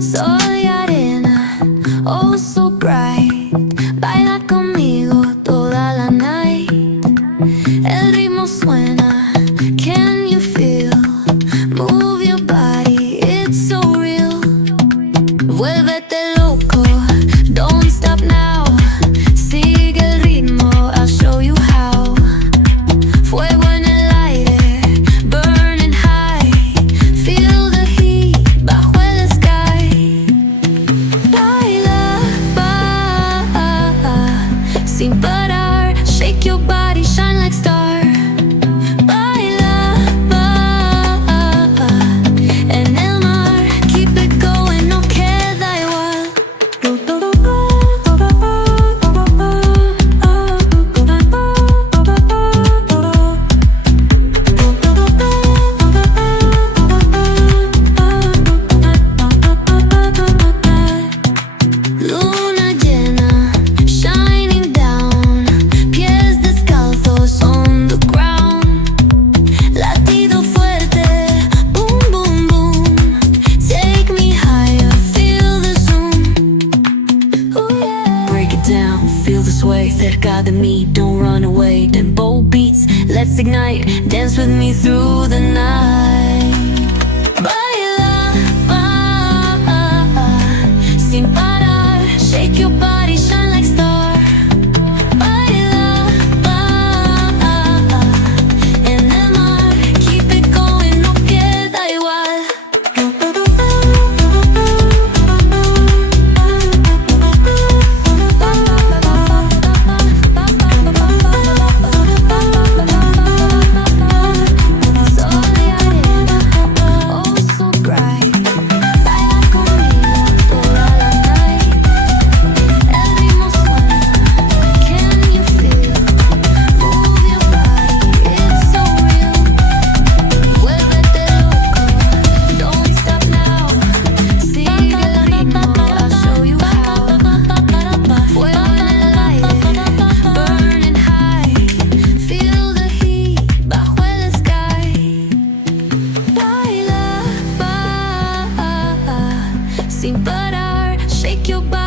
Soy arena, oh so bright. Baila conmigo toda la night. El ritmo suena, can you feel? Move your body, it's so real. Vuélvete loco, don't stop now. Sigue el ritmo, I'll show you how. Fuego en el aire, burning high. Feel the heat bajo el sky. Baila, sin parar. Shake your body, shine like star. Baila, en el mar. Keep it going, no queda igual. Luna llena, shining down. Pies descalzos on the ground. Latido fuerte, boom, boom, boom. Take me higher, feel the zoom. Ooh, yeah. Break it down, feel the sway. Cerca de mí, don't run away. Tempo beats, let's ignite. Dance with me through the night. Baila, sin parar. Shake your body, shine like star. Baila, en el mar. Keep it going, no queda igual. Soy arena, oh so bright. Baila conmigo toda la night. El ritmo suena, can you feel? Move your body, it's so real. Vuélvete loco, don't stop now. Sigue el ritmo, I'll show you how. Fuego en el aire, burning high. Feel the heat bajo el sky. Baila, sin parar. Shake your body.